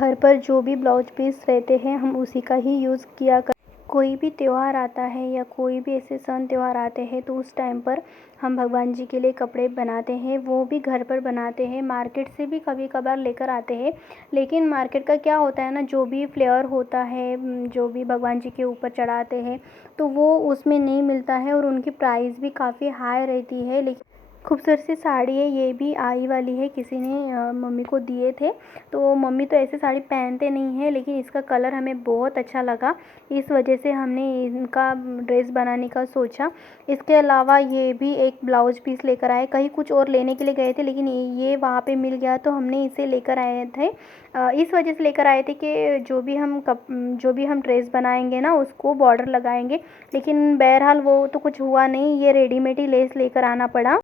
घर पर जो भी ब्लाउज पीस रहते हैं हम उसी का ही यूज़ किया कर। कोई भी त्यौहार आता है या कोई भी ऐसे सन त्यौहार आते हैं तो उस टाइम पर हम भगवान जी के लिए कपड़े बनाते हैं, वो भी घर पर बनाते हैं। मार्केट से भी कभी कभार लेकर आते हैं, लेकिन मार्केट का क्या होता है ना, जो भी फ्लेयर होता है जो भी भगवान जी के ऊपर चढ़ाते हैं तो वो उसमें नहीं मिलता है और उनकी प्राइस भी काफ़ी हाई रहती है। लेकिन खूबसूरत सी साड़ी है, ये भी आई वाली है, किसी ने मम्मी को दिए थे। तो मम्मी तो ऐसे साड़ी पहनते नहीं है, लेकिन इसका कलर हमें बहुत अच्छा लगा, इस वजह से हमने इनका ड्रेस बनाने का सोचा। इसके अलावा ये भी एक ब्लाउज पीस लेकर आए, कहीं कुछ और लेने के लिए गए थे लेकिन ये वहाँ पे मिल गया तो हमने इसे लेकर आए थे। इस वजह से लेकर आए थे कि जो भी हम ड्रेस बनाएंगे ना उसको बॉर्डर लगाएंगे, लेकिन बहरहाल वो तो कुछ हुआ नहीं, ये रेडीमेड ही लेस लेकर आना पड़ा।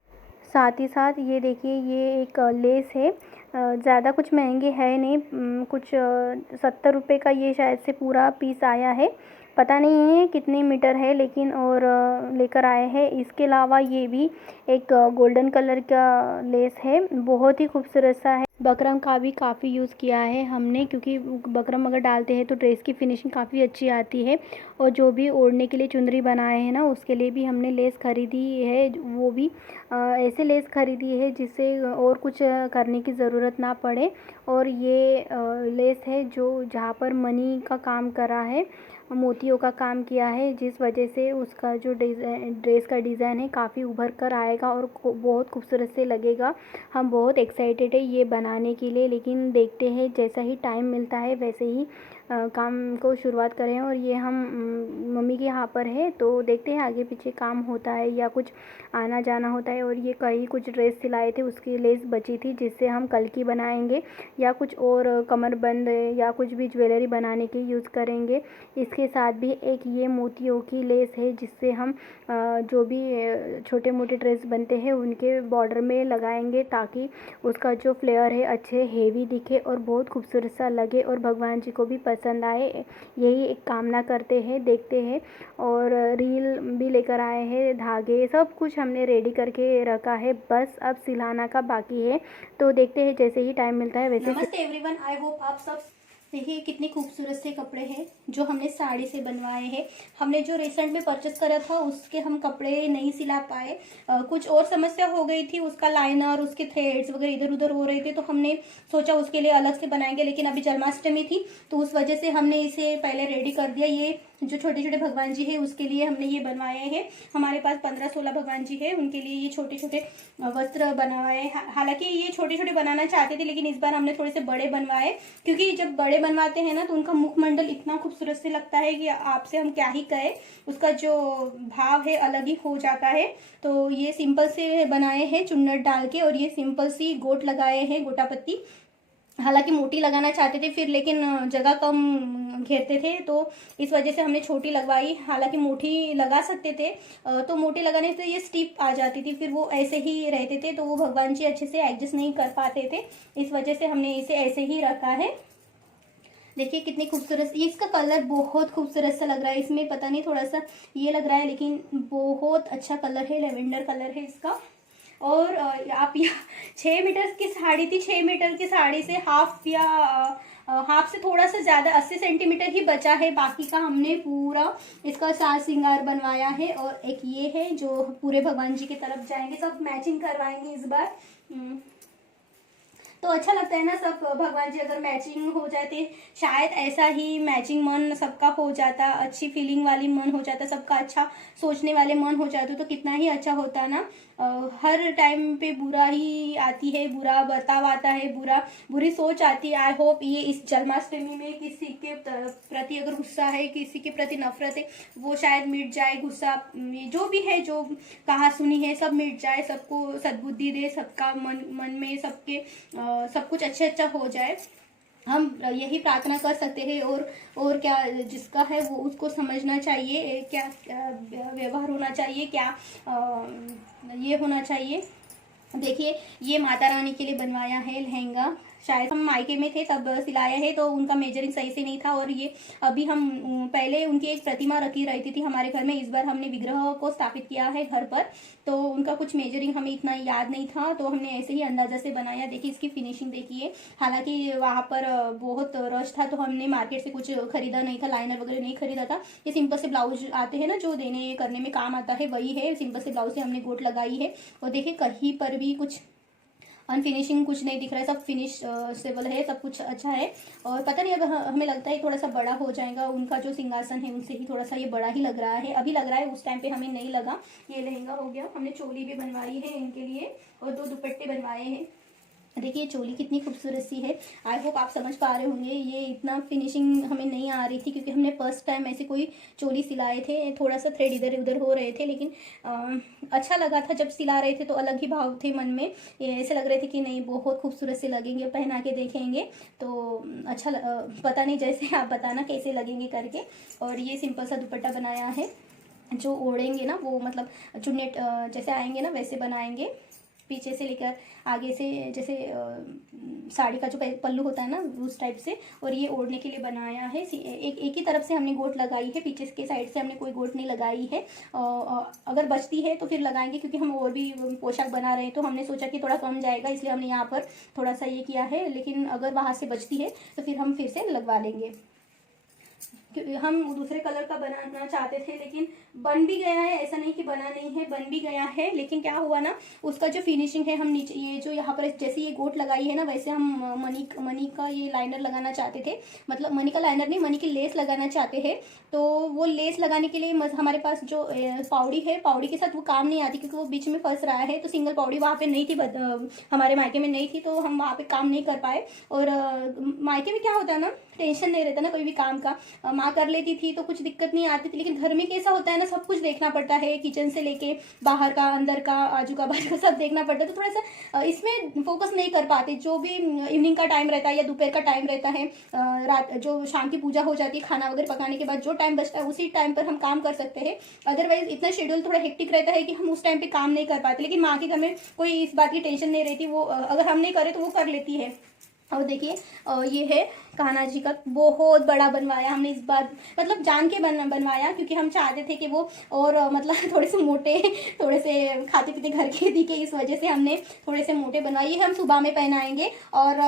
साथ ही साथ ये देखिए, ये एक लेस है, ज़्यादा कुछ महंगी है नहीं, कुछ 70 रुपये का ये शायद से पूरा पीस आया है, पता नहीं है कितने मीटर है, लेकिन और लेकर आए हैं। इसके अलावा ये भी एक गोल्डन कलर का लेस है, बहुत ही खूबसूरत सा है। बकरम का भी काफ़ी यूज़ किया है हमने, क्योंकि बकरम अगर डालते हैं तो ड्रेस की फिनिशिंग काफ़ी अच्छी आती है। और जो भी ओढ़ने के लिए चुनरी बनाए हैं ना उसके लिए भी हमने लेस ख़रीदी है, वो भी ऐसे लेस ख़रीदी है जिससे और कुछ करने की ज़रूरत ना पड़े। और ये लेस है जो जहाँ पर मनी का काम करा है, मोतियों का काम किया है, जिस वजह से उसका जो ड्रेस का डिज़ाइन है काफ़ी उभर कर आएगा और बहुत खूबसूरत से लगेगा। हम बहुत एक्साइटेड है ये बनाने के लिए, लेकिन देखते हैं जैसा ही टाइम मिलता है वैसे ही काम को शुरुआत करें। और ये हम मम्मी के यहाँ पर है तो देखते हैं आगे पीछे काम होता है या कुछ आना जाना होता है। और ये कई कुछ ड्रेस सिलाए थे, उसकी लेस बची थी जिससे हम कल की बनाएंगे या कुछ और कमरबंद या कुछ भी ज्वेलरी बनाने के यूज़ करेंगे। इसके साथ भी एक ये मोतियों की लेस है जिससे हम जो भी छोटे मोटे ड्रेस बनते हैं उनके बॉर्डर में लगाएंगे, ताकि उसका जो फ्लेयर है अच्छे हेवी दिखे और बहुत खूबसूरत सा लगे और भगवान जी को भी पसंद आए, यही एक कामना करते हैं। देखते हैं। और रील भी लेकर आए हैं, धागे सब कुछ हमने रेडी करके रखा है, बस अब सिलाना का बाकी है। तो देखते हैं जैसे ही टाइम मिलता है वैसे। नमस्ते एवरीवन, आई होप आप सब। देखिए कितने खूबसूरत से कपड़े हैं जो हमने साड़ी से बनवाए हैं। हमने जो रिसेंट में परचेस करा था उसके हम कपड़े नहीं सिला पाए, कुछ और समस्या हो गई थी, उसका लाइनर उसके थ्रेड्स वगैरह इधर उधर हो रहे थे, तो हमने सोचा उसके लिए अलग से बनाएंगे, लेकिन अभी जन्माष्टमी थी तो उस वजह से हमने इसे पहले रेडी कर दिया। ये जो छोटे छोटे भगवान जी है उसके लिए हमने ये बनवाए हैं। हमारे पास 15-16 भगवान जी है, उनके लिए ये छोटे छोटे वस्त्र बनवाए हैं। हालांकि ये छोटे छोटे बनाना चाहते थे लेकिन इस बार हमने थोड़े से बड़े बनवाए, क्योंकि जब बड़े बनवाते हैं ना तो उनका मुखमंडल इतना खूबसूरत से लगता है कि आपसे हम क्या ही कहें, उसका जो भाव है अलग ही हो जाता है। तो ये सिंपल से बनाए हैं चुन्नट डाल के, और ये सिंपल सी गोट लगाए हैं, गोटा पत्ती। हालांकि मोटी लगाना चाहते थे फिर, लेकिन जगह कम घेरते थे तो इस वजह से हमने छोटी लगवाई। हालांकि मोटी लगा सकते थे तो मोटी लगाने से ये स्टिप आ जाती थी, फिर वो ऐसे ही रहते थे तो वो भगवान जी अच्छे से एडजस्ट नहीं कर पाते थे, इस वजह से हमने इसे ऐसे ही रखा है। देखिए कितनी खूबसूरत, इसका कलर बहुत खूबसूरत सा लग रहा है, इसमें पता नहीं थोड़ा सा ये लग रहा है लेकिन बहुत अच्छा कलर है, लेवेंडर कलर है इसका। और आप यहाँ 6 मीटर की साड़ी थी, 6 मीटर की साड़ी से हाफ या हाफ से थोड़ा सा ज़्यादा 80 सेंटीमीटर ही बचा है, बाकी का हमने पूरा इसका साज श्रृंगार बनवाया है। और एक ये है जो पूरे भगवान जी की तरफ जाएंगे, सब मैचिंग करवाएंगे इस बार। तो अच्छा लगता है ना, सब भगवान जी अगर मैचिंग हो जाए तो शायद ऐसा ही मैचिंग मन सबका हो जाता, अच्छी फीलिंग वाली मन हो जाता, सबका अच्छा सोचने वाले मन हो जाते तो कितना ही अच्छा होता ना। हर टाइम पे बुरा ही आती है, बुरा बर्ताव आता है, बुरी सोच आती है। आई होप ये इस जन्माष्टमी में किसी के प्रति अगर गुस्सा है, किसी के प्रति नफरत है, वो शायद मिट जाए, गुस्सा जो भी है, जो कहा सुनी है सब मिट जाए, सबको सद्बुद्धि दे, सबका मन में सबके सब कुछ अच्छा हो जाए, हम यही प्रार्थना कर सकते हैं। और क्या, जिसका है वो उसको समझना चाहिए, क्या व्यवहार होना चाहिए, क्या ये होना चाहिए। देखिए ये माता रानी के लिए बनवाया है लहंगा, शायद हम मायके में थे तब सिलाया है, तो उनका मेजरिंग सही से नहीं था। और ये अभी हम पहले उनकी एक प्रतिमा रखी रहती थी हमारे घर में, इस बार हमने विग्रह को स्थापित किया है घर पर, तो उनका कुछ मेजरिंग हमें इतना याद नहीं था, तो हमने ऐसे ही अंदाजा से बनाया। देखिए इसकी फिनिशिंग देखिए, हालांकि वहाँ पर बहुत रश था तो हमने मार्केट से कुछ खरीदा नहीं था, लाइनर वगैरह नहीं खरीदा था। ये सिंपल से ब्लाउज आते हैं ना जो देने करने में काम आता है, वही है। सिंपल से ब्लाउज से हमने गोट लगाई है। और देखिए कहीं पर भी कुछ अनफिनिशिंग कुछ नहीं दिख रहा है, सब फिनिश स्टेबल है, सब कुछ अच्छा है। और पता नहीं, अब हमें लगता है थोड़ा सा बड़ा हो जाएगा, उनका जो सिंहासन है उनसे ही थोड़ा सा ये बड़ा ही लग रहा है, अभी लग रहा है, उस टाइम पे हमें नहीं लगा। ये लहंगा हो गया, हमने चोली भी बनवाई है इनके लिए और 2 दुपट्टे बनवाए हैं। देखिए चोली कितनी खूबसूरत सी है। आई होप आप समझ पा रहे होंगे, ये इतना फिनिशिंग हमें नहीं आ रही थी क्योंकि हमने फर्स्ट टाइम ऐसे कोई चोली सिलाए थे, थोड़ा सा थ्रेड इधर उधर हो रहे थे, लेकिन अच्छा लगा था जब सिला रहे थे, तो अलग ही भाव थे मन में। ये ऐसे लग रहे थे कि नहीं बहुत खूबसूरत से लगेंगे, पहना के देखेंगे तो अच्छा पता नहीं, जैसे आप बताना कैसे लगेंगे करके। और ये सिंपल सा दुपट्टा बनाया है, जो ओढ़ेंगे ना वो मतलब चुन्नी जैसे आएंगे ना वैसे बनाएंगे, पीछे से लेकर आगे से, जैसे साड़ी का जो पल्लू होता है ना उस टाइप से। और ये ओढ़ने के लिए बनाया है, एक ही तरफ से हमने गोट लगाई है, पीछे के साइड से हमने कोई गोट नहीं लगाई है। अगर बचती है तो फिर लगाएंगे, क्योंकि हम और भी पोशाक बना रहे हैं, तो हमने सोचा कि थोड़ा कम जाएगा, इसलिए हमने यहाँ पर थोड़ा सा ये किया है। लेकिन अगर वहाँ से बचती है तो फिर हम फिर से लगवा लेंगे। हम दूसरे कलर का बनाना चाहते थे, लेकिन बन भी गया है, ऐसा नहीं कि बना नहीं है, बन भी गया है। लेकिन क्या हुआ ना, उसका जो फिनिशिंग है, हम नीचे ये जो यहाँ पर जैसे ये गोट लगाई है ना, वैसे हम मनी का ये लाइनर लगाना चाहते थे, मतलब मनी का लाइनर नहीं, मनी की लेस लगाना चाहते हैं। तो वो लेस लगाने के लिए हमारे पास जो पाउडी है, पाउडी के साथ वो काम नहीं आती, क्योंकि वो बीच में फंस रहा है। तो सिंगल पाउडी वहाँ पे नहीं थी, हमारे मायके में नहीं थी, तो हम वहाँ पे काम नहीं कर पाए। और मायके में क्या होता है ना, टेंशन नहीं रहता ना कोई भी काम का, माँ कर लेती थी तो कुछ दिक्कत नहीं आती थी। लेकिन घर में कैसा होता है ना, सब कुछ देखना पड़ता है, किचन से लेके बाहर का, अंदर का, आजू का बाजू का सब देखना पड़ता है, तो थोड़ा सा इसमें फोकस नहीं कर पाते। जो भी इवनिंग का टाइम रहता है या दोपहर का टाइम रहता है, रात जो शाम की पूजा हो जाती है, खाना वगैरह पकाने के बाद जो टाइम बचता है उसी टाइम पर हम काम कर सकते हैं। अदरवाइज इतना शेड्यूल थोड़ा हेक्टिक रहता है कि हम उस टाइम पे काम नहीं कर पाते। लेकिन माँ के घर में कोई इस बात की टेंशन नहीं रहती, वो अगर हम नहीं करें तो वो कर लेती है। और देखिए ये है कान्हा जी का, बहुत बड़ा बनवाया हमने इस बार, मतलब जान के बनवाया, क्योंकि हम चाहते थे कि वो और मतलब थोड़े से मोटे, थोड़े से खाते पीते घर के दिखे, इस वजह से हमने थोड़े से मोटे बनवाए। ये हम सुबह में पहनाएंगे और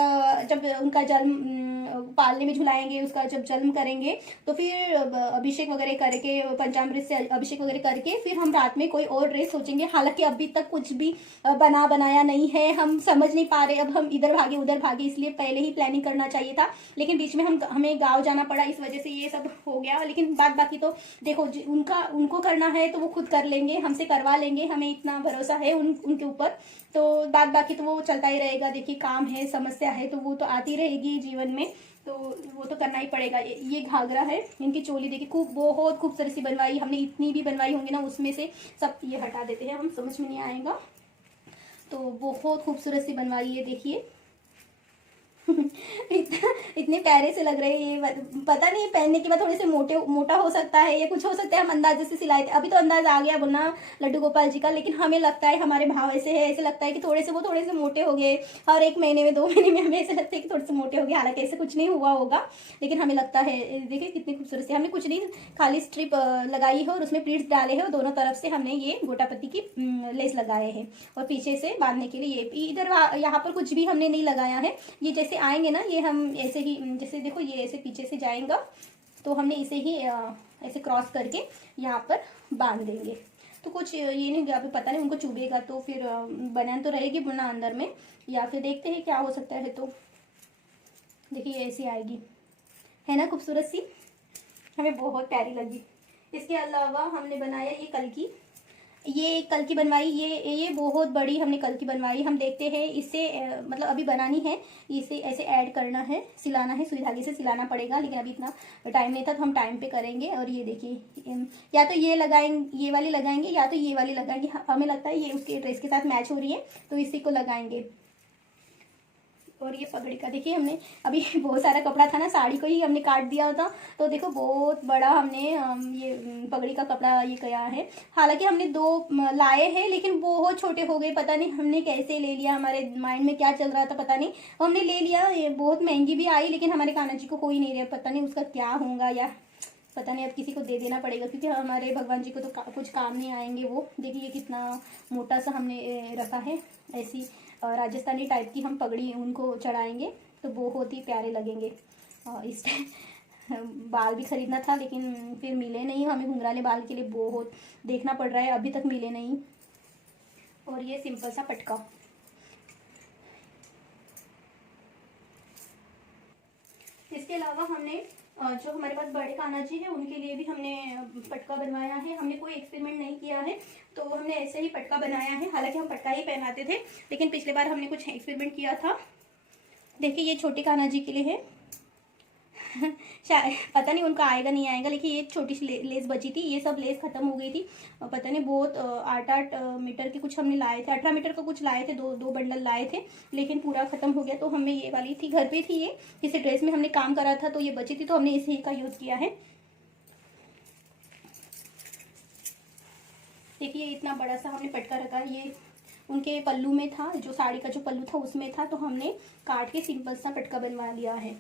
जब उनका जन्म पालने में झुलाएंगे, उसका जब जन्म करेंगे तो फिर अभिषेक वगैरह करके, पंचामृत से अभिषेक वगैरह करके फिर हम रात में कोई और ड्रेस सोचेंगे। हालांकि अभी तक कुछ भी बनाया नहीं है, हम समझ नहीं पा रहे, अब हम इधर भागे उधर भागे, इसलिए पहले ही प्लानिंग करना चाहिए था। लेकिन बीच में हमें गाँव जाना पड़ा, इस वजह से ये सब हो गया। लेकिन बात बाकी तो देखो, उनको करना है तो वो खुद कर लेंगे, हमसे करवा लेंगे, हमें इतना भरोसा है उनके ऊपर। तो बात बाकी तो वो चलता ही रहेगा। देखिए काम है, समस्या है, तो वो तो आती रहेगी जीवन में, तो वो तो करना ही पड़ेगा। ये घाघरा है, इनकी चोली देखिए बहुत खूबसूरत सी बनवाई हमने, इतनी भी बनवाई होंगी ना उसमें से सब ये हटा देते हैं हम, समझ में नहीं आएगा। तो बहुत खूबसूरत सी बनवाई है, देखिए इतने प्यारे से लग रहे हैं ये। पता नहीं पहनने के बाद थोड़े से मोटा हो सकता है या कुछ हो सकता है, हम अंदाजे से सिलाए थे, अभी तो अंदाज आ गया बोलना लड्डू गोपाल जी का। लेकिन हमें लगता है, हमारे भाव ऐसे है, ऐसे लगता है कि थोड़े से मोटे हो गए, हर 1 महीने में 2 महीने में हमें ऐसे लगता है कि थोड़े से मोटे हो गए। हालांकि ऐसे कुछ नहीं हुआ होगा, लेकिन हमें लगता है। देखिए कितनी खूबसूरत से, हमने कुछ नहीं, खाली स्ट्रिप लगाई है और उसमें प्लीट्स डाले हैं, और दोनों तरफ से हमने ये गोटापत्ती की लेस लगाए हैं, और पीछे से बांधने के लिए ये इधर यहाँ पर कुछ भी हमने नहीं लगाया है। ये जैसे आएंगे ना, ये हम ऐसे ही, जैसे देखो ये ऐसे पीछे से जाएगा, तो हमने इसे ही ऐसे क्रॉस करके यहाँ पर बांध देंगे। तो कुछ ये नहीं, अभी पता नहीं उनको चुभेगा तो फिर बनान तो रहेगी बुना अंदर में, या फिर देखते हैं क्या हो सकता है। तो देखिए ऐसी आएगी, है ना खूबसूरत सी, हमें बहुत प्यारी लगी। इसके अलावा हमने बनाया ये कल की बनवाई, ये बहुत बड़ी हमने कल की बनवाई। हम देखते हैं इससे मतलब अभी बनानी है, इसे ऐसे ऐड करना है, सिलाना है, सुई धागे से सिलाना पड़ेगा, लेकिन अभी इतना टाइम नहीं था तो हम टाइम पे करेंगे। और ये देखिए, या तो ये लगाएंगे, ये वाली लगाएंगे, या तो ये वाली लगाएंगे। हमें लगता है ये उसके ड्रेस के साथ मैच हो रही है, तो इसी को लगाएंगे। और ये पगड़ी का देखिए, हमने अभी बहुत सारा कपड़ा था ना, साड़ी को ही हमने काट दिया था, तो देखो बहुत बड़ा हमने ये पगड़ी का कपड़ा ये किया है। हालांकि हमने 2 लाए हैं, लेकिन बहुत छोटे हो गए, पता नहीं हमने कैसे ले लिया, हमारे माइंड में क्या चल रहा था पता नहीं, हमने ले लिया। ये बहुत महंगी भी आई, लेकिन हमारे कान्हा जी को हो ही नहीं रहा, पता नहीं उसका क्या होगा, या पता नहीं अब किसी को दे देना पड़ेगा, क्योंकि हमारे भगवान जी को तो कुछ काम नहीं आएंगे वो। देखिए कितना मोटा सा हमने रखा है, ऐसी राजस्थानी टाइप की हम पगड़ी उनको चढ़ाएंगे तो बहुत ही प्यारे लगेंगे। इस टाइम बाल भी खरीदना था, लेकिन फिर मिले नहीं, हमें घुंघराले बाल के लिए बहुत देखना पड़ रहा है, अभी तक मिले नहीं। और ये सिंपल सा पटका, इसके अलावा हमने जो हमारे पास बड़े कान्हा जी है उनके लिए भी हमने पटका बनवाया है। हमने कोई एक्सपेरिमेंट नहीं किया है, तो हमने ऐसे ही पटका बनाया है। हालांकि हम पटका ही पहनाते थे, लेकिन पिछले बार हमने कुछ एक्सपेरिमेंट किया था। देखिए ये छोटे कान्हा जी के लिए है शायद पता नहीं उनका आएगा नहीं आएगा, लेकिन ये छोटी सी लेस बची थी, ये सब लेस खत्म हो गई थी, पता नहीं बहुत 8 मीटर के कुछ हमने लाए थे, 18 मीटर का कुछ लाए थे, दो बंडल लाए थे, लेकिन पूरा खत्म हो गया। तो हमें ये वाली थी, घर पे थी ये, किसी ड्रेस में हमने काम करा था तो ये बची थी, तो हमने इसी का यूज़ किया है। देखिए इतना बड़ा सा हमने पटका रखा है, ये उनके पल्लू में था, जो साड़ी का जो पल्लू था उसमें था, तो हमने काट के सिंपल सा पटका बनवा लिया है।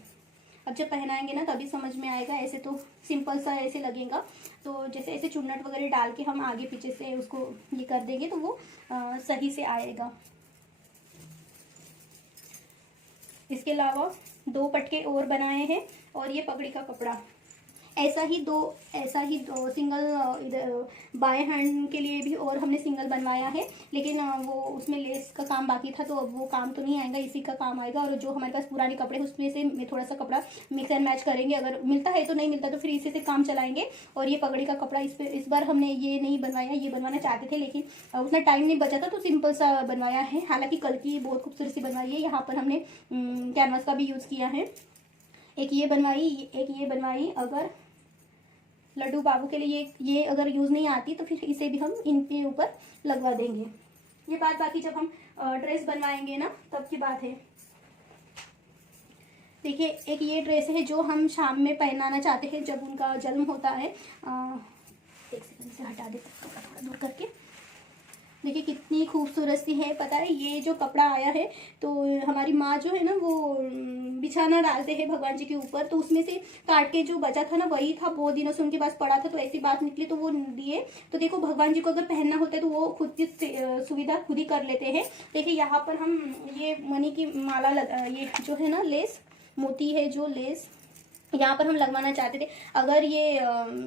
अब जब पहनाएंगे ना तभी समझ में आएगा, ऐसे तो सिंपल सा ऐसे लगेगा, तो जैसे ऐसे चुन्नट वगैरह डाल के हम आगे पीछे से उसको ये कर देंगे तो वो सही से आएगा। इसके अलावा 2 पटके और बनाए हैं, और ये पगड़ी का कपड़ा ऐसा ही दो सिंगल इधर बाएं हैंड के लिए भी और हमने सिंगल बनवाया है, लेकिन वो उसमें लेस का काम बाकी था, तो अब वो काम तो नहीं आएगा, इसी का काम आएगा। और जो हमारे पास पुराने कपड़े उसमें से थोड़ा सा कपड़ा मिक्स एंड मैच करेंगे, अगर मिलता है तो, नहीं मिलता तो फिर इसी से काम चलाएंगे। और ये पगड़ी का कपड़ा इस बार हमने ये नहीं बनवाया, ये बनवाना चाहते थे लेकिन उतना टाइम नहीं बचा था, तो सिंपल सा बनवाया है। हालांकि कल की बहुत खूबसूरत सी बनवाई है, यहाँ पर हमने कैनवास का भी यूज़ किया है। एक ये बनवाई, अगर लड्डू बाबू के लिए ये अगर यूज़ नहीं आती तो फिर इसे भी हम इनके ऊपर लगवा देंगे। ये बात बाकी जब हम ड्रेस बनवाएंगे ना तब की बात है। देखिए एक ये ड्रेस है जो हम शाम में पहनाना चाहते हैं जब उनका जन्म होता है। एक सेकंड से हटा देते हैं थोड़ा दूर करके। देखिए कितनी खूबसूरत सी है। पता है ये जो कपड़ा आया है तो हमारी माँ जो है ना वो बिछाना डालते हैं भगवान जी के ऊपर, तो उसमें से काट के जो बचा था ना वही था, बहुत दिनों से उनके पास पड़ा था, तो ऐसी बात निकली तो वो दिए। तो देखो भगवान जी को अगर पहनना होता है तो वो खुद की सुविधा खुद ही कर लेते हैं। देखिए यहाँ पर हम ये मनी की माला ये जो है ना लेस मोती है जो लेस यहाँ पर हम लगवाना चाहते थे। अगर ये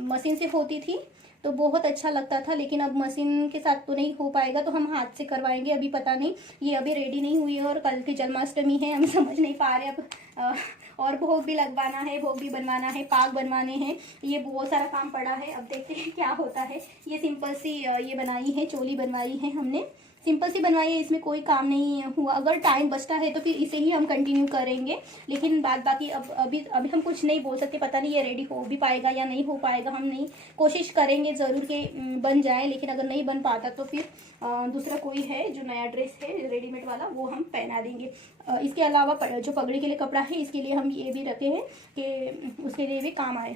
मशीन से होती थी तो बहुत अच्छा लगता था, लेकिन अब मशीन के साथ तो नहीं हो पाएगा, तो हम हाथ से करवाएंगे। अभी पता नहीं, ये अभी रेडी नहीं हुई है और कल की जन्माष्टमी है, हम समझ नहीं पा रहे अब। और भोग भी लगवाना है, भोग भी बनवाना है, पाग बनवाने हैं, ये बहुत सारा काम पड़ा है। अब देखते हैं क्या होता है। ये सिंपल सी ये बनाई है, चोली बनवाई है हमने, सिंपल सी बनवाई है, इसमें कोई काम नहीं हुआ। अगर टाइम बचता है तो फिर इसे ही हम कंटिन्यू करेंगे, लेकिन बाद बाकी अब अभी हम कुछ नहीं बोल सकते। पता नहीं ये रेडी हो भी पाएगा या नहीं हो पाएगा, हम नहीं कोशिश करेंगे ज़रूर कि बन जाए, लेकिन अगर नहीं बन पाता तो फिर दूसरा कोई है जो नया ड्रेस है रेडीमेड वाला वो हम पहना देंगे। इसके अलावा जो पगड़ी के लिए कपड़ा है इसके लिए हम ये भी रखे हैं कि उसके लिए भी काम आए।